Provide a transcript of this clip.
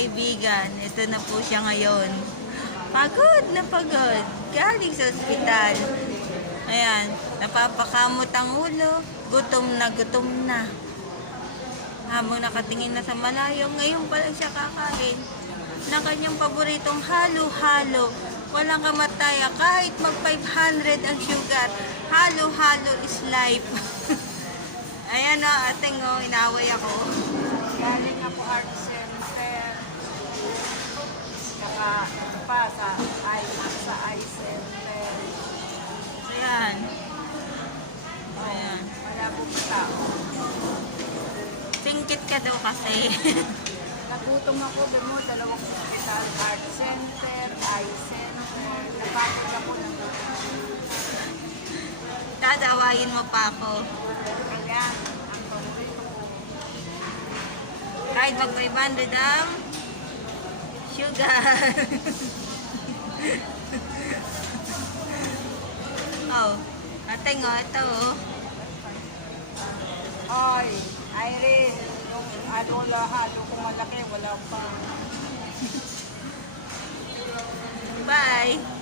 kaibigan. Ito na po siya ngayon. Pagod na pagod. Galing sa ospital. Ayan, napapakamot ang ulo. Gutom na. Habang nakatingin na sa malayo, ngayon pa lang siya kakain ng kanyang paboritong halo-halo. Walang kamataya. Kahit mag 500 ang sugar, halo-halo is life. Ayan o, ating o, inaway ako. Galing ako art center. Saka pa sa eye center. Ayan. Ayan. Wala po pa tao. Singkit ka daw kasi. Nagutom ako mo, dalawang hospital, art center, eye center. Napagod ako ng Dadawayin mo pa ako. kaya ang paborito ko. Kahit mag 500 ang sugar. Oh, ating o, ito o. Ay, Irene, yung halo kong malaki, wala pa. Bye!